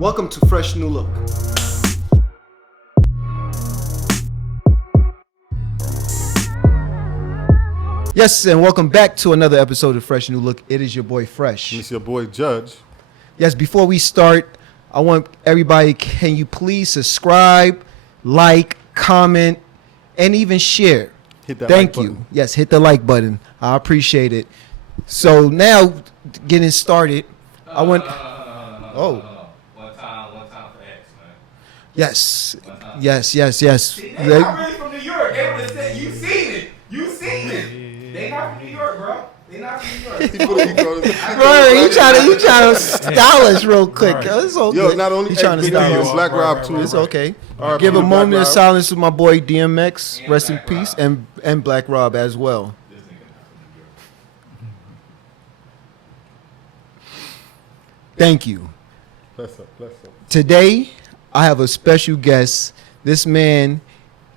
Welcome to Fresh New Look. Yes, and welcome back to another episode of Fresh New Look. It is your boy Fresh. It's your boy Judge. Yes, before we start, I want everybody, can you please subscribe, like, comment, and even share? Hit that Thank like you. button. Yes, hit the like button. I appreciate it. So now, getting started, I want... Oh. One time for X, man. Yes. See, They- they not really from New York. They would have said, you seen it. They not from New York, bro. They not from New York. Bro, he trying to style us real quick. It's okay. Yo, not only he trying to Big style Yo, us. Black Rob too. It's okay. R.I.P. Give a to Black moment of Rob. silence to my boy DMX. And Rest in Black peace. Rob. And Black Rob as well. This nigga not from New York. Thank you. Bless up. Today, I have a special guest. This man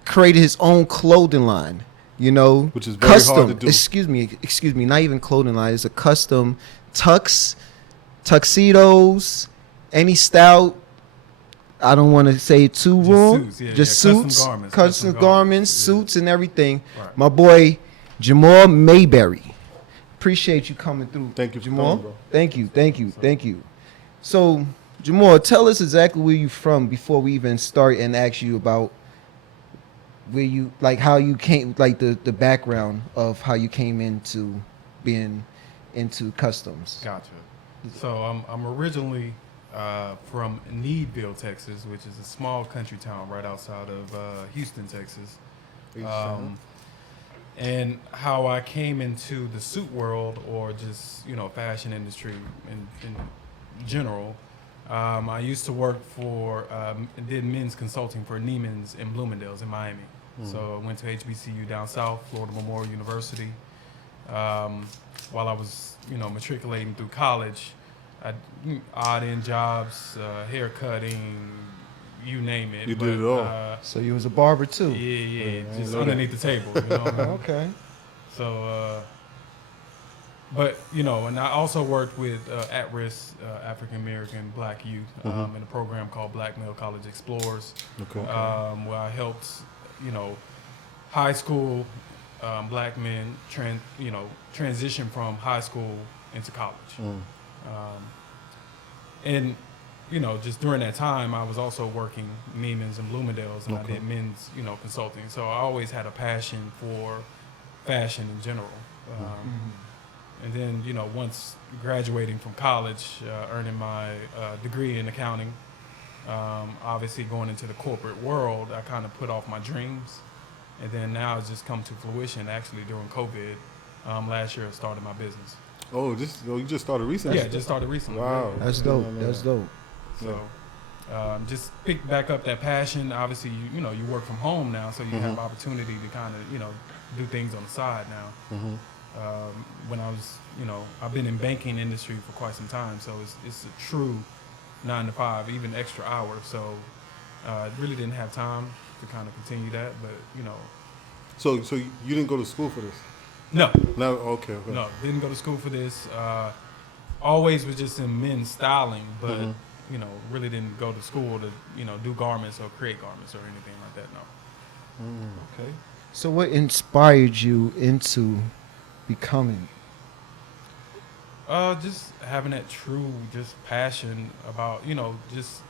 created his own clothing line. You know, Which is very custom. hard to do. Excuse me. Not even clothing line. It's a custom tuxedos, any style. I don't want to say it too wrong. Suits, yeah, Just custom suits, garments, custom custom garments, garments, yeah. suits, and everything. Right. My boy Jamaal Mayberry. Appreciate you coming through. Thank you for Jamaal. coming, bro. Thank you. So, Jamaal, tell us exactly where you from before we even start and ask you about where you, like, how you came, like the background of how you came into being into customs. Gotcha. So I'm originally from Needville, Texas, which is a small country town right outside of Houston, Texas. And how I came into the suit world, or just fashion industry in general. I used to work for did men's consulting for Neiman's in Bloomingdale's in Miami. So I went to HBCU down south, Florida Memorial University. While I was matriculating through college, I odd end jobs, hair cutting, you name it. You did it all. So you was a barber too. Yeah, I just know underneath the table. You know what I mean? Okay. So, but and I also worked with at-risk African American Black youth in a program called Black Male College Explorers, Okay. where I helped high school Black men transition from high school into college, and just during that time I was also working Neiman's and Bloomingdale's, and I did men's consulting. So I always had a passion for fashion in general. And then, once graduating from college, earning my degree in accounting, obviously going into the corporate world, I kind of put off my dreams. And then now it's just come to fruition. Actually, during COVID, last year I started my business. You just started recently? Yeah, just started recently. Wow. That's dope. That's dope. So just pick back up that passion. Obviously, you work from home now, so you have opportunity to kind of, do things on the side now. When I was, I've been in banking industry for quite some time, so it's a true 9 to 5, even extra hours. So really didn't have time to kind of continue that, but So you didn't go to school for this? no, Okay. no, didn't go to school for this. Always was just in men's styling, but really didn't go to school to do garments or create garments or anything like that. No. Okay. So what inspired you into becoming? Just having that true just passion about, just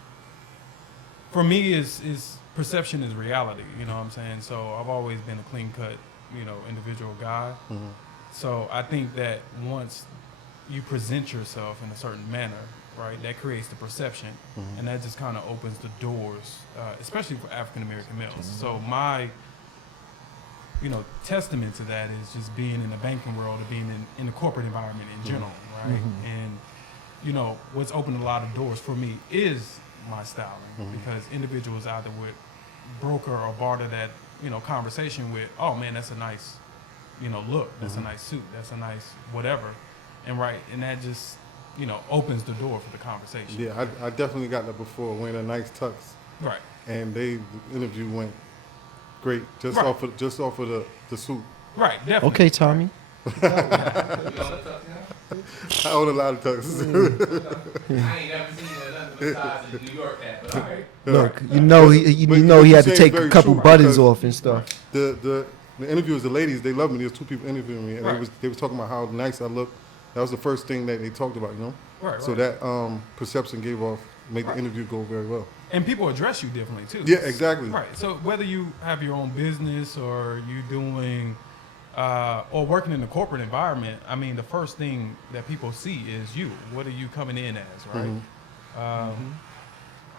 for me is perception is reality, you know what I'm saying? So I've always been a clean cut, individual guy. So I think that once you present yourself in a certain manner, right, that creates the perception, and that just kind of opens the doors, especially for African American males. So my testament to that is just being in the banking world or being in the corporate environment in general, right? And, what's opened a lot of doors for me is my styling, because individuals either would broker or barter that, conversation with, oh man, that's a nice, look, that's a nice suit, that's a nice whatever. And that just, opens the door for the conversation. Yeah, I definitely got that before, wearing a nice tux. Right. And the interview went great, just Right. off of the suit. Right, definitely. Okay, Tommy. I own a lot of tuxes. I ain't never seen besides the New York hat, but all right. Look, But he what you had to say take is a very couple true buttons because off and stuff. The interviewers, the ladies, they loved me. There was 2 people interviewing me, and Right. they was talking about how nice I looked. That was the first thing that they talked about, you know. Right, So right. that perception made the interview go very well. And people address you differently too. Yeah, exactly. Right. So whether you have your own business or you doing or working in the corporate environment, I mean, the first thing that people see is you. What are you coming in as, right?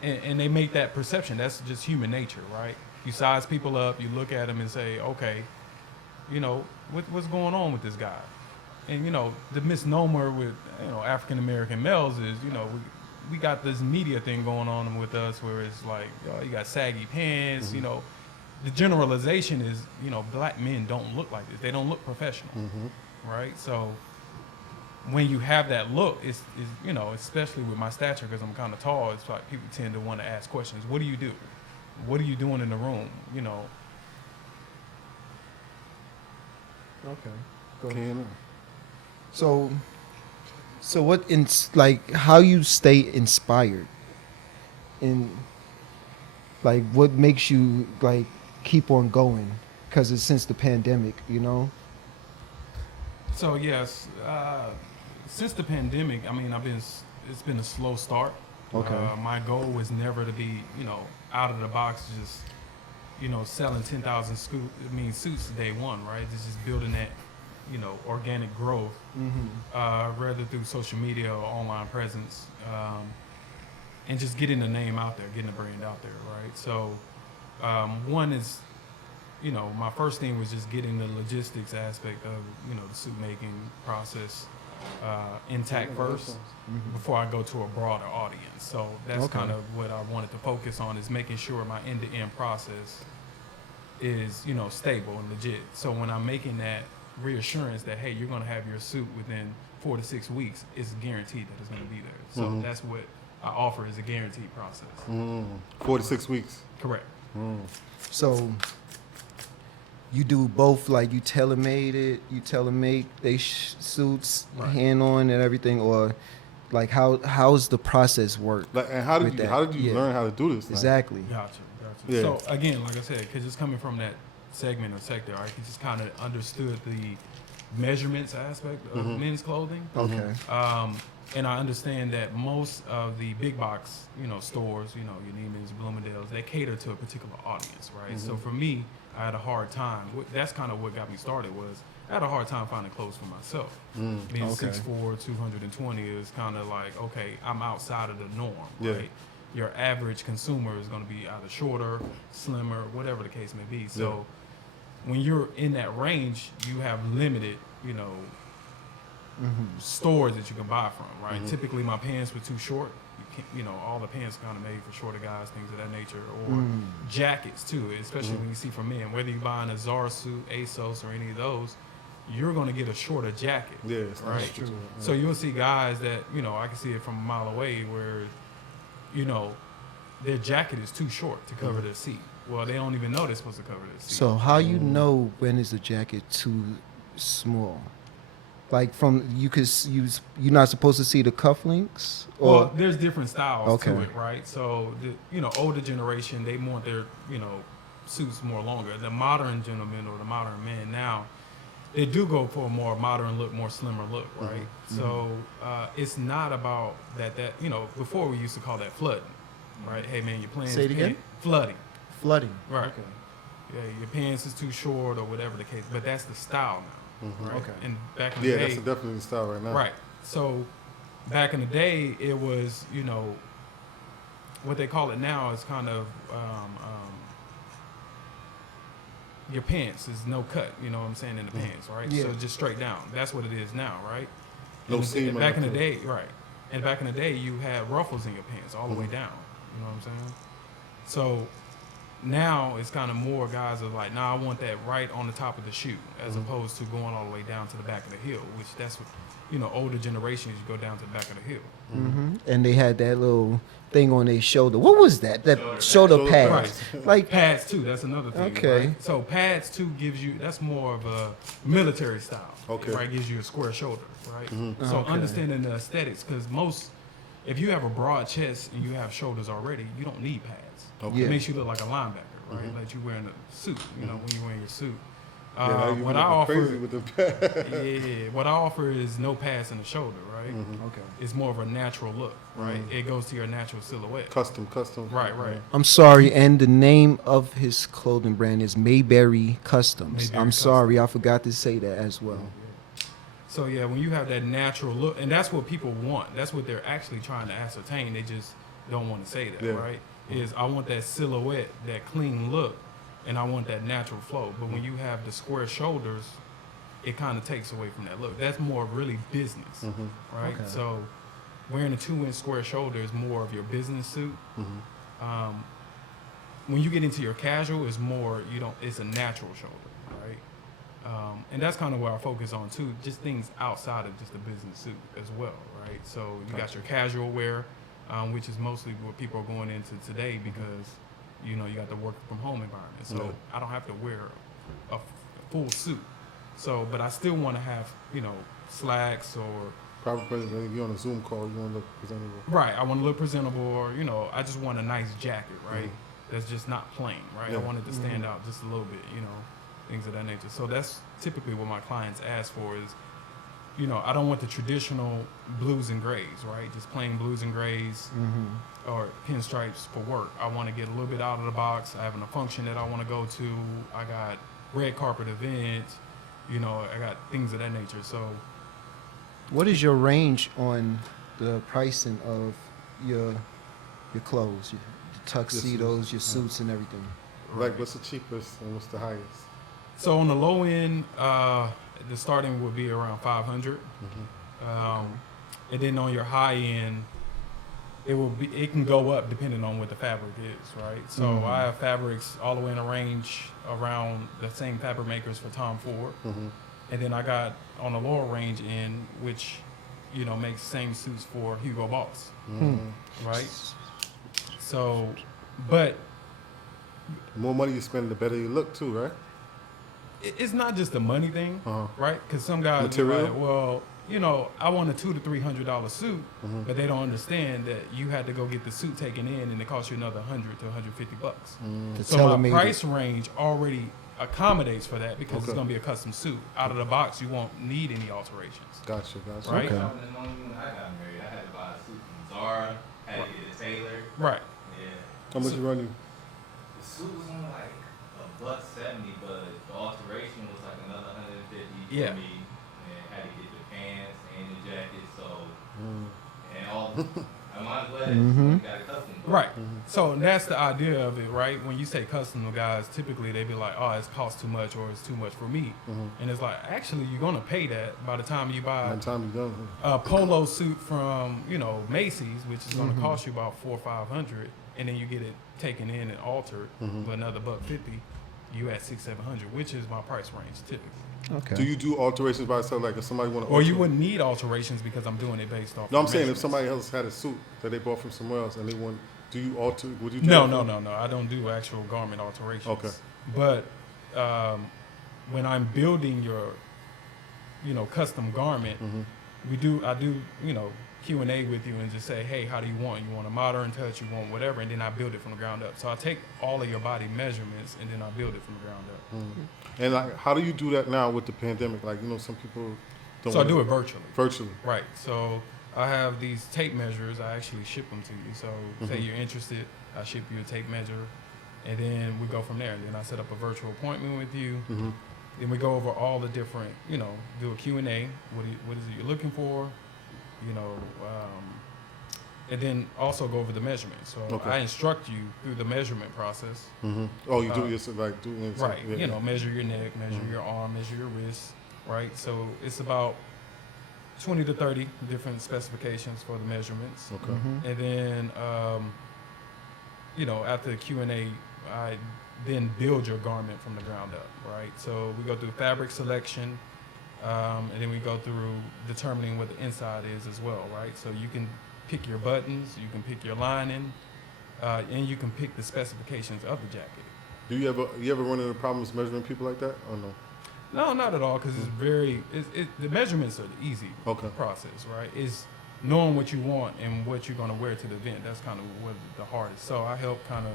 And they make that perception. That's just human nature, right? You size people up, you look at them and say, okay, you know, what's going on with this guy? And, you know, the misnomer with, you know, African-American males is, you know, we got this media thing going on with us where it's like, you got saggy pants, you know. The generalization is, you know, black men don't look like this. They don't look professional, right? So when you have that look, it's you know, especially with my stature because I'm kind of tall, it's like people tend to want to ask questions. What do you do? What are you doing in the room? You know. Okay. Go ahead. Can So what like how you stay inspired, and like what makes you like keep on going? Because it's since the pandemic, you know. So yes, since the pandemic, I mean, it's been a slow start. Okay. My goal was never to be, you know, out of the box, just, you know, selling 10,000 suits day one, right? It's just building that, you know, organic growth, rather through social media or online presence, and just getting the name out there, getting the brand out there, right? So, one is, you know, my first thing was just getting the logistics aspect of, you know, the suit making process intact first before I go to a broader audience. So that's kind of what I wanted to focus on, is making sure my end-to-end process is, you know, stable and legit. So when I'm making that reassurance that, hey, you're going to have your suit within 4 to 6 weeks, it's guaranteed that it's going to be there. So that's what I offer, is a guaranteed process. 4 to 6 weeks. Correct. So you do both, like you tailor-make they suits, Right. hand on and everything, or like how's the process work? Like, and how With did you that, learn how to do this? Like? Exactly. Gotcha. Yeah. So again, like I said, because it's coming from that segment or sector, I just kind of understood the measurements aspect of men's clothing. Okay. And I understand that most of the big box, you know, stores, you know, your Neiman's, Bloomingdale's, they cater to a particular audience, right? So for me, I had a hard time. That's kind of what got me started. Was I had a hard time finding clothes for myself. Being Okay. 6'4", 220 is kind of like, okay, I'm outside of the norm, Yeah. right? Your average consumer is going to be either shorter, slimmer, whatever the case may be. So when you're in that range, you have limited, you know, stores that you can buy from, right? Typically, my pants were too short. You know, all the pants kind of made for shorter guys, things of that nature, or jackets too, especially when you see from men. Whether you're buying a Zara suit, ASOS, or any of those, you're going to get a shorter jacket. Yeah, it's right. true. So you'll see guys that, you know, I can see it from a mile away where, you know, their jacket is too short to cover their seat. Well, they don't even know they're supposed to cover their seat. So how you know when is the jacket too small? Like you're not supposed to see the cufflinks, or Well, there's different styles to Okay. it, right? So, you know, older generation, they want their, you know, suits more longer. The modern gentleman or the modern man now, they do go for a more modern look, more slimmer look, right? So it's not about that, you know, before we used to call that flooding, right? Hey, man, your pants. Say it again? Flooding, flooding. right. Okay. Yeah, your pants is too short or whatever the case, but that's the style now, right? Okay. And back in the Yeah, day, that's definitely the style right now. right. So back in the day, it was, you know, what they call it now is kind of your pants is no cut, you know what I'm saying, in the pants, right? Yeah. So just straight down. That's what it is now, right? No And seam. back in the or day, right. And back in the day, you had ruffles in your pants all the way down. You know what I'm saying? So now it's kind of more guys are like, nah, I want that right on the top of the shoe, as opposed to going all the way down to the back of the heel, which that's what, you know, older generations, you go down to the back of the heel. And they had that little thing on their shoulder. What was that? That shoulder Shoulder pad. pads. Like Pads too, that's another thing. Okay. Right? So pads too gives you, that's more of a military style. Okay. Right, gives you a square shoulder, right? So Okay. understanding the aesthetics, because most if you have a broad chest and you have shoulders already, you don't need pads. Okay. Yeah. It makes you look like a linebacker, right? Like you wearing a suit, you know, when you're wearing your suit. Yeah, now you What I looking offer, crazy with the pad. yeah, what I offer is no pads in the shoulder, right? Okay. It's more of a natural look, right? It goes to your natural silhouette. Custom. Right. I'm sorry, and the name of his clothing brand is Mayberry Customs. Mayberry I'm Custom. sorry, I forgot to say that as well. So yeah, when you have that natural look, and that's what people want. That's what they're actually trying to ascertain. They just don't want to say that, Yeah. right? Is I want that silhouette, that clean look, and I want that natural flow. But when you have the square shoulders, it kind of takes away from that look. That's more really business, right? Okay. So wearing a 2-inch square shoulder is more of your business suit. When you get into your casual, it's more it's a natural shoulder, right? And that's kind of where I focus on too, just things outside of just a business suit as well, right? So you got your casual wear, which is mostly what people are going into today because you got the work from home environment. So I don't have to wear a full suit. So, but I still want to have slacks or Probably when you're on a Zoom call, you want to look presentable. right. I want to look presentable, or I just want a nice jacket, right? That's just not plain, right? Yeah. I want it to stand out just a little bit, things of that nature. So that's typically what my clients ask for is, I don't want the traditional blues and grays, right? Just plain blues and grays or pinstripes for work. I want to get a little bit out of the box. I have a function that I want to go to. I got red carpet events, I got things of that nature. So What is your range on the pricing of your clothes, your tuxedos, your suits, and everything? Like, what's the cheapest and what's the highest? So on the low end, the starting would be around 500, and then on your high end, it can go up depending on what the fabric is, right? So I have fabrics all the way in a range around the same fabric makers for Tom Ford, and then I got on the lower range end, which makes same suits for Hugo Boss, right? So, but The more money you spend, the better you look too, right? it's not just a money thing, right? Because some guys be Material? like, well, I want a $200 to $300 suit, but they don't understand that you had to go get the suit taken in, and it costs you another $100 to $150. The So my tailor-made- price range already accommodates for that because it's Okay. going to be a custom suit. Out of the box, you won't need any alterations. Gotcha. Right. Okay. When I got married, I had to buy a suit from Zara, had to get it tailored. Right. Yeah. How much you run you? The suit was only like $170, but the alteration was like another $150 Yeah. for me. And had to get the pants and the jacket, so and all. I might as well have got it custom. Right. So that's the idea of it, right? When you say custom, the guys typically they be like, "Oh, it costs too much," or "It's too much for me," and it's like, actually, you're gonna pay that by the time you buy By the time you're done. a polo suit from Macy's, which is gonna cost you about $400 or $500, and then you get it taken in and altered for another $150. You at $600-700, which is my price range typically. Okay. Do you do alterations by yourself? Like if somebody want to, Or you wouldn't need alterations because I'm doing it based off. No, I'm the saying if measurements. somebody else had a suit that they bought from somewhere else and they want, do you alter? Would you? Do No. that? I don't do actual garment alterations. Okay. But when I'm building your, custom garment, I do, Q&A with you and just say, hey, how do you want? You want a modern touch? You want whatever? And then I build it from the ground up. So I take all of your body measurements and then I build it from the ground up. And like, how do you do that now with the pandemic? Like some people don't. So I wanna- do it virtually. virtually. Right. So I have these tape measures. I actually ship them to you. So say you're interested, I ship you a tape measure, and then we go from there. Then I set up a virtual appointment with you. Then we go over all the different, do a Q&A. What is it you're looking for? And then also go over the measurements. So Okay. I instruct you through the measurement process. Oh, you do yourself like doing Right. Yeah. Measure your neck, measure your arm, measure your wrist. Right. So it's about 20 to 30 different specifications for the measurements. Okay. And then, after the Q&A, I then build your garment from the ground up, right? So we go through fabric selection, and then we go through determining what the inside is as well, right? So you can pick your buttons, you can pick your lining, and you can pick the specifications of the jacket. Do you ever run into problems measuring people like that or no? No, not at all, because it's the measurements are the easy Okay. process, right? It's knowing what you want and what you're going to wear to the event, that's kind of what the hardest. So I help kind of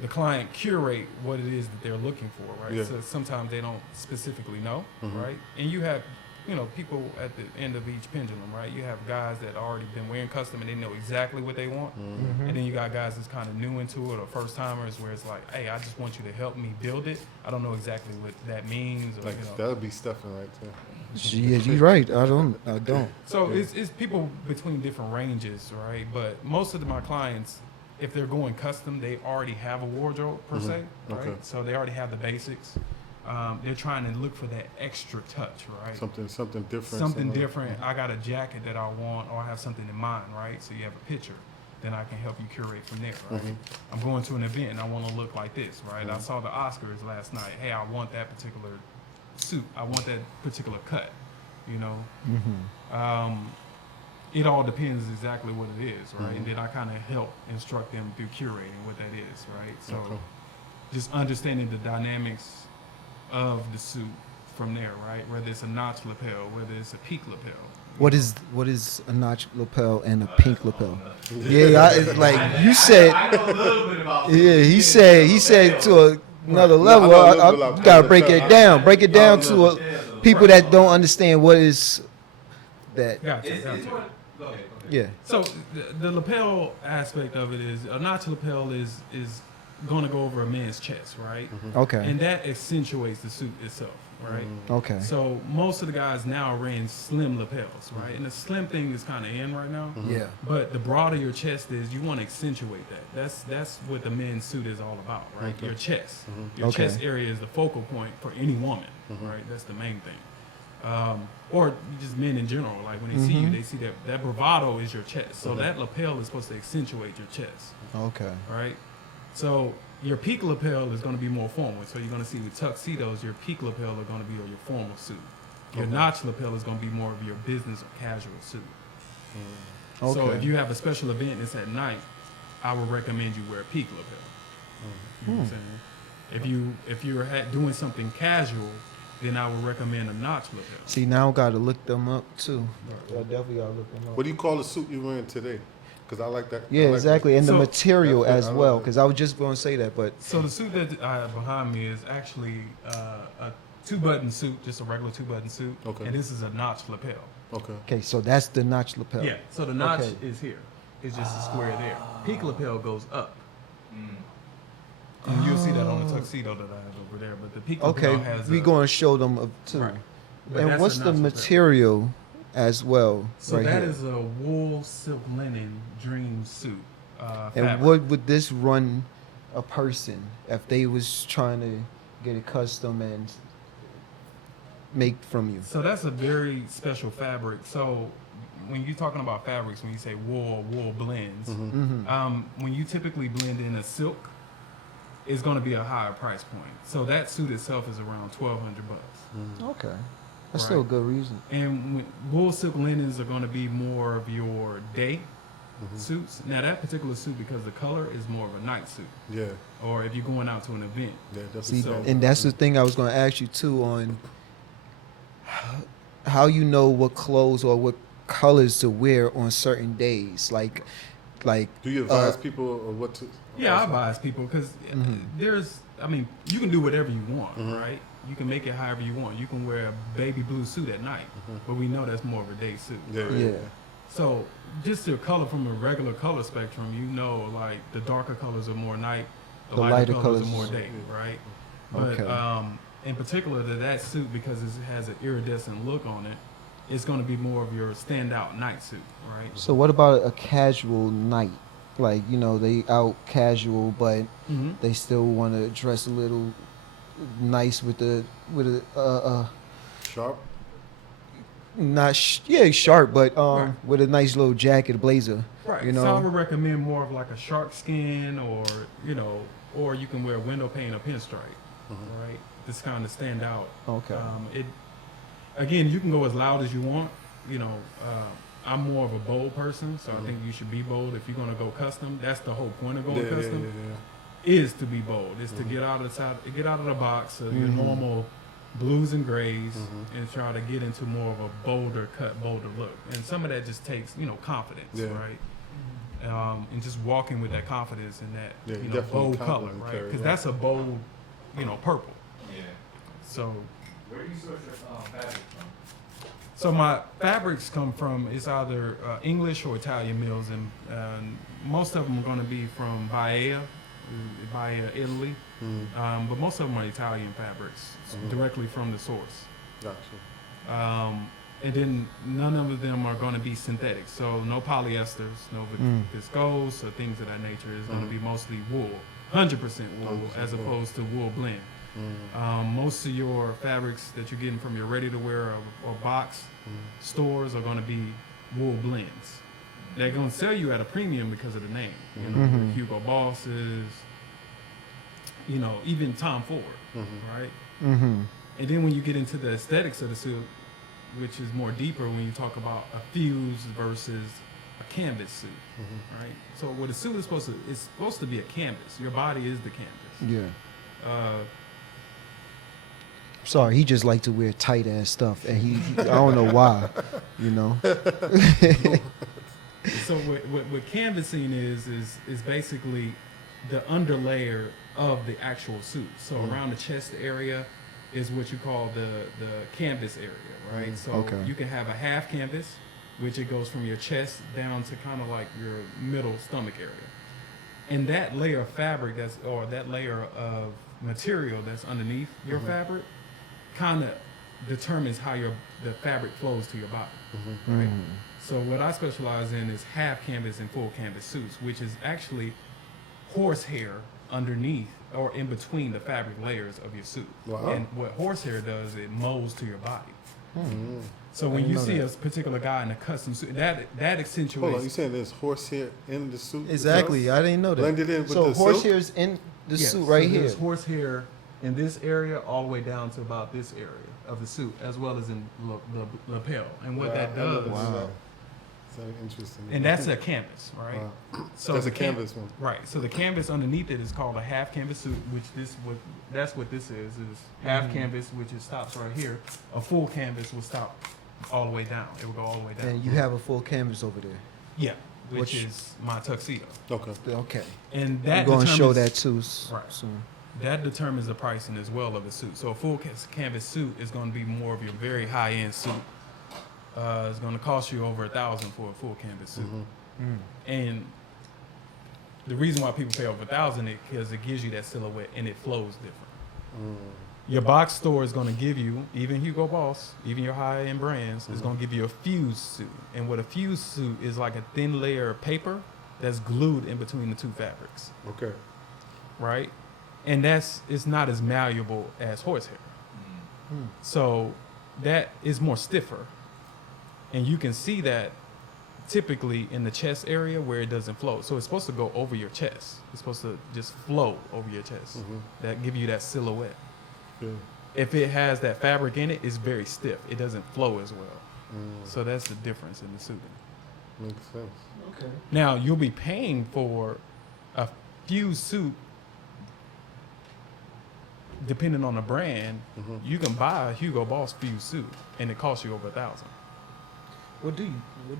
the client curate what it is that they're looking for, right? Yeah. So sometimes they don't specifically know, Mhm. right? And you have, people at the end of each pendulum, right? You have guys that already been wearing custom and they know exactly what they want. Mm-hmm. And then you got guys that's kind of new into it or first timers where it's like, hey, I just want you to help me build it. I don't know exactly what that means. Or, Like that would be Stefan right there. Yeah, you're right. I don't. So it's people between different ranges, right? But most of my clients, if they're going custom, they already have a wardrobe per se, right? Okay. So they already have the basics. They're trying to look for that extra touch, right? Something different. Something different. I got a jacket that I want, or I have something in mind, right? So you have a picture, then I can help you curate from there, right? I'm going to an event and I want to look like this, right? I saw the Oscars last night. Hey, I want that particular suit. I want that particular cut, It all depends exactly what it is, right? And then I kind of help instruct them through curating what that is, right? So just understanding the dynamics of the suit from there, right? Whether it's a notch lapel, whether it's a peak lapel. What is a notch lapel and a pink lapel? Yeah, like you said. I know a little bit about Yeah, he said to another level. know a little bit about You gotta break lapel. it down. Break it down to people that don't understand what is that. Gotcha. It's gotcha. go ahead. Go ahead. Yeah. So the lapel aspect of it is a notch lapel is going to go over a man's chest, right? Okay. And that accentuates the suit itself, right? Okay. So most of the guys now are wearing slim lapels, right? And the slim thing is kind of in right now. Yeah. But the broader your chest is, you want to accentuate that. That's what the men's suit is all about, right? Your chest. Your Okay. chest area is the focal point for any woman, right? That's the main thing. Or just men in general. Like when they see you, they see that bravado is your chest. So that lapel is supposed to accentuate your chest, Okay. right? So your peak lapel is going to be more formal. So you're going to see with tuxedos, your peak lapel are going to be on your formal suit. Your notch lapel is going to be more of your business or casual suit. So Okay. if you have a special event and it's at night, I would recommend you wear a peak lapel. You know what I'm saying? If you're doing something casual, then I would recommend a notch lapel. See, now I gotta look them up too. I definitely gotta look them up. What do you call the suit you're wearing today? Because I like that. Yeah, I like exactly, and the So- material That's as it. I well. love it. Because I was just going to say that, but So the suit that I have behind me is actually a 2-button suit, just a regular 2-button suit. Okay. And this is a notch lapel. Okay. okay. So that's the notch lapel. Yeah. So the notch Okay. is here. It's just a square there. Peak lapel goes up. And you'll see that on the tuxedo that I have over there. But the peak lapel Okay, has we a, going to show them too. Right. But And that's what's a the notch lapel. material as well? So right that here? is a wool silk linen dream suit. And fabric. what would this run a person if they was trying to get it custom and make from you? So that's a very special fabric. So when you're talking about fabrics, when you say wool blends, when you typically blend in a silk, it's going to be a higher price point. So that suit itself is around $1,200. Okay, that's still a Right. good reason. And wool silk linens are going to be more of your day suits. Now that particular suit, because the color is more of a night suit, Yeah. or if you're going out to an event. Yeah. Definitely. See, So- and that's the thing I was going to ask you too on how you know what clothes or what colors to wear on certain days. Like, Do you advise people of what to? Yeah, I advise people because you can do whatever you want, right? You can make it however you want. You can wear a baby blue suit at night, but we know that's more of a day suit. Yeah. yeah, So just your color from a regular color spectrum, you know, like the darker colors are more night, the lighter colors are more day, right? But Okay. in particular, that suit, because it has an iridescent look on it, it's going to be more of your standout night suit, right? So what about a casual night? Like, they out casual, but they still want to dress a little nice with a Sharp. not sharp, but Right. with a nice little jacket, blazer. Right. You So I know. would recommend more of like a shark skin, or or you can wear window pane or pinstripe, right? This kind of stand out. Okay. Again, you can go as loud as you want. I'm more of a bold person, so I think you should be bold. If you're gonna go custom, that's the whole point of going Yeah. custom. Is to be bold. Is to get out of the box of your normal blues and grays, and try to get into more of a bolder cut, bolder look. And some of that just takes, confidence, Yeah. right? And just walking with that confidence and that, Yeah, definitely bold color, complement right? carry, Because yeah. that's a bold, purple. Yeah. So, Where do you source your fabric from? so my fabrics come from, it's either English or Italian mills, and most of them are going to be from Bahia, Italy. But most of them are Italian fabrics, directly from the source. Gotcha. And then none of them are going to be synthetic. So no polyesters, no viscose or things of that nature. It's going to be mostly wool, 100% wool, 100% as wool. opposed to wool blend. Most of your fabrics that you're getting from your ready-to-wear or box stores are going to be wool blends. They're going to sell you at a premium because of the name. The Hugo Bosses, even Tom Ford, right? Mm-hmm. And then when you get into the aesthetics of the suit, which is more deeper when you talk about a fused versus a canvas suit, right? So what a suit is it's supposed to be a canvas. Your body is the canvas. Yeah. Sorry, he just like to wear tight ass stuff, and he I don't know why, So what canvassing is basically the underlayer of the actual suit. So around the chest area is what you call the canvas area, right? So Okay. you can have a half canvas, which it goes from your chest down to kind of like your middle stomach area. And that layer of fabric or that layer of material that's underneath your fabric kind of determines how the fabric flows to your body, right? So what I specialize in is half canvas and full canvas suits, which is actually horsehair underneath or in between the fabric layers of your suit. Wow. And what horsehair does, it molds to your body. So I when didn't you know see that. a particular guy in a custom suit, that accentuates. Hold on, you saying there's horsehair in the suit? Exactly. itself? I didn't know that. Blended in with so the silk? horsehair's in the Yes, suit right so here. There's horsehair in this area all the way down to about this area of the suit, as well as in the lapel. And what that I never does, knew that. It's very interesting. and that's a canvas, right? Wow. So That's the a canvas one. Right. So the canvas underneath it is called a half canvas suit, which that's what this is half canvas, which is stops right here. A full canvas will stop all the way down. It will go all the way down. And you have a full canvas over there. Yeah, which Which- is my tuxedo. Okay. Okay. And We're that going to show determines- that too Right. soon. That determines the pricing as well of the suit. So a full canvas suit is going to be more of your very high end suit. It's going to cost you over $1,000 for a full canvas suit. And the reason why people pay over $1,000 is because it gives you that silhouette and it flows different. Your box store is going to give you, even Hugo Boss, even your high end brands, is going to give you a fused suit. And what a fused suit is like a thin layer of paper that's glued in between the two fabrics, Okay. right? And it's not as malleable as horsehair. So that is more stiffer. And you can see that typically in the chest area where it doesn't flow. So it's supposed to go over your chest. It's supposed to just flow over your chest. That give you that silhouette. Good. If it has that fabric in it, it's very stiff. It doesn't flow as well. So that's the difference in the suiting. Makes sense. Okay. Now you'll be paying for a fused suit. Depending on the brand, you can buy a Hugo Boss fused suit, and it costs you over $1,000. What do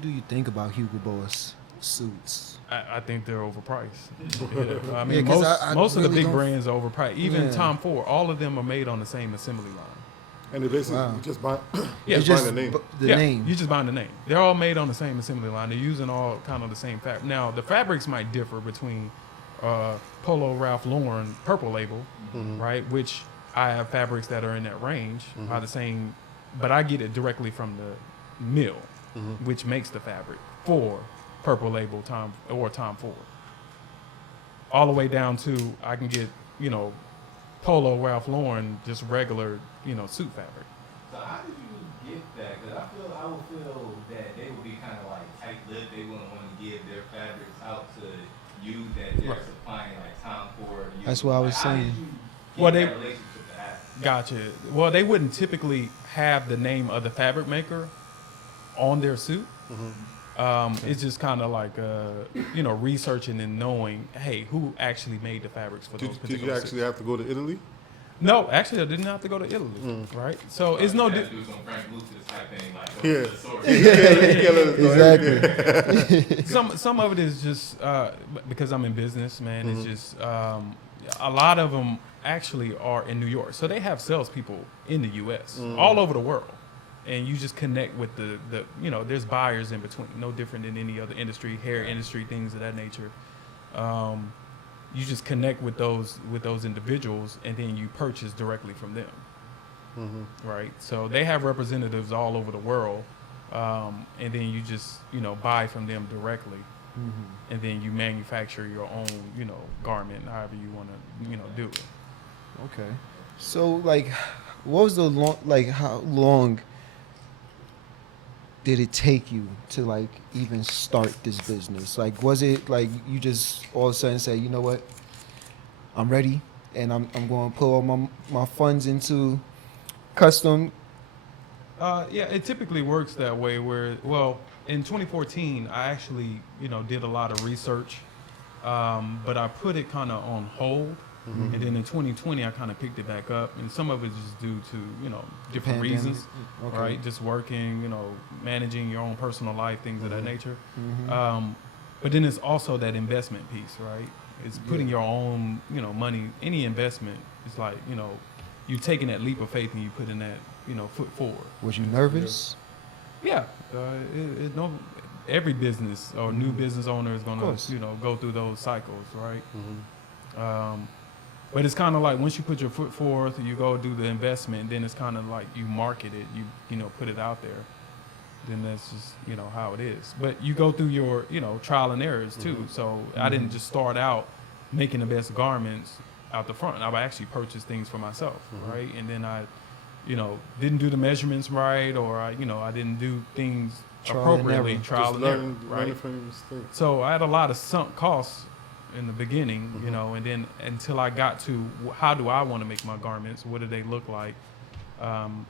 you think about Hugo Boss suits? I think they're overpriced. Yeah, I mean, Yeah, 'cause I most of the really big don't- brands are overpriced. Even Yeah. Tom Ford, all of them are made on the same assembly line. And it basically Wow. you just buy, Yeah, It's just buying the name. the yeah, name. You just buying the name. They're all made on the same assembly line. They're using all kind of the same fabric. Now, the fabrics might differ between Polo Ralph Lauren Purple Label, right? Which I have fabrics that are in that range, are the same, but I get it directly from the mill, which makes the fabric for Purple Label Tom Ford. All the way down to I can get, Polo Ralph Lauren, just regular, suit fabric. So how did you get that? Because I would feel that they would be kind of like tight-lipped. They wouldn't want to give their fabrics out to you that they're Right. supplying, like Tom Ford. You. That's what I was Like, how did saying. you Well, get they- that relationship to happen? Gotcha. Well, they wouldn't typically have the name of the fabric maker on their suit. It's just kind of like, researching and knowing, hey, who actually made the fabrics for those Did particular you actually suits. have to go to Italy? No, actually, I didn't have to go to Italy, right? So it's no. Do some Frank Lucas type thing, like Yeah. go to the source. Exactly. Some of it is just because I'm in business, man. Mm-hmm. It's just a lot of them actually are in New York, so they have salespeople in the U.S. all over the world, and you just connect with the there's buyers in between, no different than any other industry, hair industry, things of that nature. You just connect with those individuals, and then you purchase directly from them. Right? So they have representatives all over the world, and then you just buy from them directly, and then you manufacture your own garment, however you want to do it. Okay. So like, what was how long did it take you to like even start this business? Like, was it like you just all of a sudden say, you know what, I'm ready, and I'm going to put all my funds into custom? Yeah, it typically works that way. Where, well, in 2014, I actually did a lot of research, but I put it kind of on hold. And then in 2020, I kind of picked it back up, and some of it is just due to different Pandemic. reasons, Okay. right? Just working, managing your own personal life, things of that nature. But then it's also that investment piece, right? It's putting your own money. Any investment is like you taking that leap of faith and you putting that foot forward. Was you nervous? Yeah, every business or new business owner is gonna course. go through those cycles, right? But it's kind of like once you put your foot forth, you go do the investment, then it's kind of like you market it, you put it out there. Then that's just how it is. But you go through your trial and errors too. So I didn't just start out making the best garments out the front. I would actually purchase things for myself, right? And then I didn't do the measurements right, or I didn't do things Trial and appropriately. error. Trial and error, right? Learning from your mistakes. So I had a lot of sunk costs in the beginning, and then until I got to how do I want to make my garments? What do they look like? And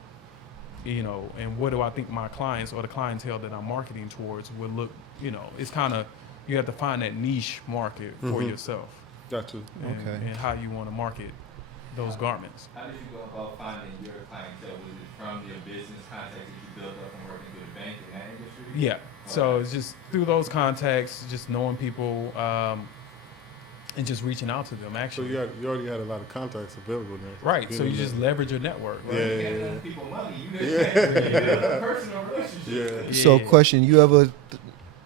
what do I think my clients or the clientele that I'm marketing towards would look? It's kind of you have to find that niche market for yourself, Got you. and how you want to market those garments. How did you go about finding your clientele? Was it from your business contacts that you built up and working through the bank in that industry? Yeah. So it's just through those contacts, just knowing people, and just reaching out to them. So Actually, you already had a lot of contacts available there. right. So you just leverage your network. Right? Yeah. You can't lend people money. You just build a personal relationship. Yeah. So Yeah. question, you ever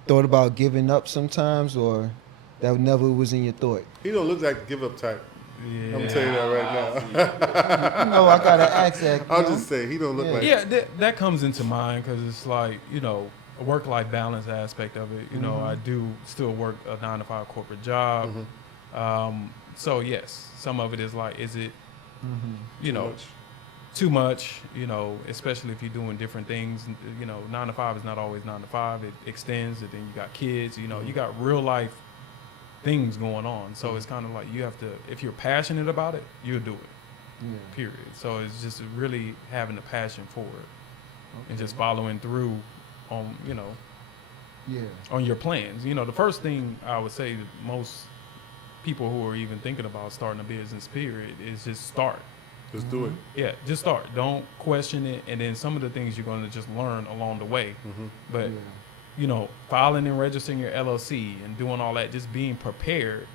thought about giving up sometimes, or that never was in your thought? He don't look like the give up type. Yeah. I'm gonna tell you that right now. You know, I gotta ask that. I'll just say he don't look like. Yeah, that comes into mind because it's like a work-life balance aspect of it. I do still work a 9-to-5 corporate job. So yes, some of it is like, is it too much? Especially if you're doing different things. 9 to 5 is not always 9 to 5. It extends, and then you got kids. You got real life things going on. So it's kind of like you have to, if you're passionate about it, you'll do it. Period. So it's just really having a passion for it and just following through on on your plans. The first thing I would say that most people who are even thinking about starting a business, period, is just start. Just do it. Yeah, just start. Don't question it. And then some of the things you're going to just learn along the way. But, filing and registering your LLC and doing all that, just being prepared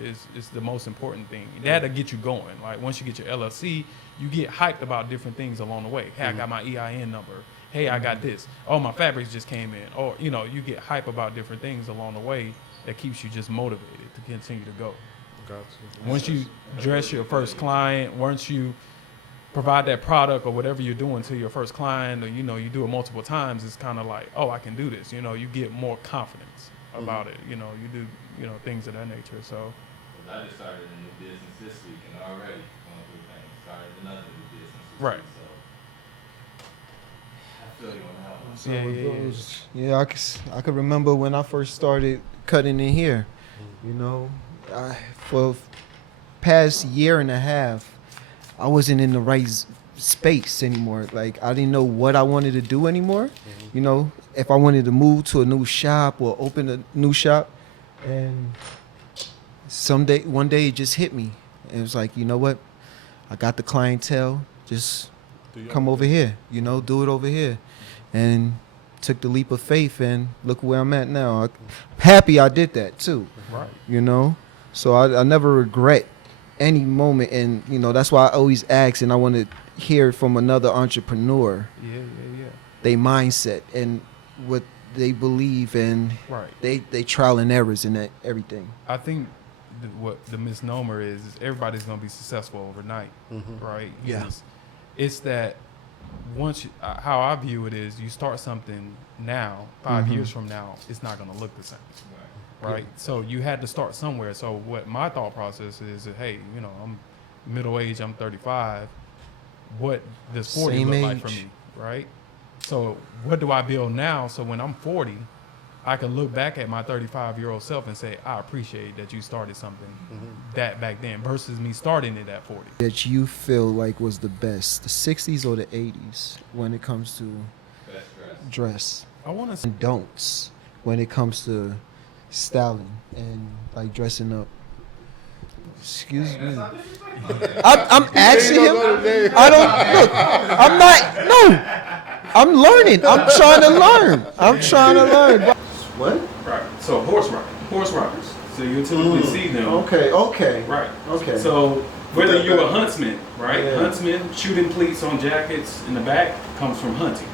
is the most important thing. That'll get you going. Like once you get your LLC, you get hyped about different things along the way. Hey, I got my EIN number. Hey, I got this. Oh, my fabrics just came in. Or, you get hype about different things along the way that keeps you just motivated to continue to go. Gotcha. Once you dress your first client, once you provide that product or whatever you're doing to your first client, or you do it multiple times, it's kind of like, oh, I can do this. You get more confidence about it. You do things of that nature. So I just started a new business this week and already going through things. Started another new business this Right. week, so I feel you on that one. So Yeah, it yeah, yeah. goes- yeah, I could remember when I first started cutting in here. For past year and a half, I wasn't in the right space anymore. Like I didn't know what I wanted to do anymore. If I wanted to move to a new shop or open a new shop, and one day it just hit me. It was like, you know what? I got the clientele. Just Do you come over here, do it over here. And took the leap of faith, and look where I'm at now. I'm happy I did that too, Right. So I never regret any moment. And, that's why I always ask, and I want to hear from another entrepreneur, Yeah. their mindset and what they believe in, Right. they trial and errors and that everything. I think what the misnomer is everybody's going to be successful overnight, right? Yeah. It's that once how I view it is you start something now, 5 years from now, it's not going to look the same, right? So you had to start somewhere. So what my thought process is that, hey, I'm middle age, I'm 35. What does 40 Same look like for age. me, right? So what do I build now? So when I'm 40, I can look back at my 35-year-old self and say, I appreciate that you started something that back then versus me starting it at 40. That you feel like was the best, the 60s or the 80s, when it comes to Best dress. dress? I want to And don'ts when it comes to styling and like dressing up. Excuse me. I'm asking him. I don't look. I'm not. No. I'm learning. I'm trying to learn. What? Right. So horse riders. So you typically see them. Okay. Right. Okay. So whether you're a huntsman, right? Yeah. Huntsman, shooting pleats on jackets in the back comes from hunting,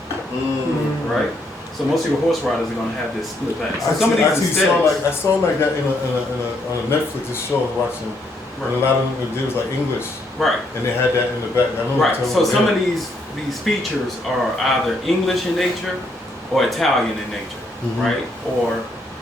right? So most of your horse riders are going to have this split back. So some of these aesthetics. I saw like that on a Netflix show I was watching. And a lot of them it was like English, Right. and they had that in the back. I remember Right. telling So them some that. of these features are either English in nature or Italian in nature, right? Or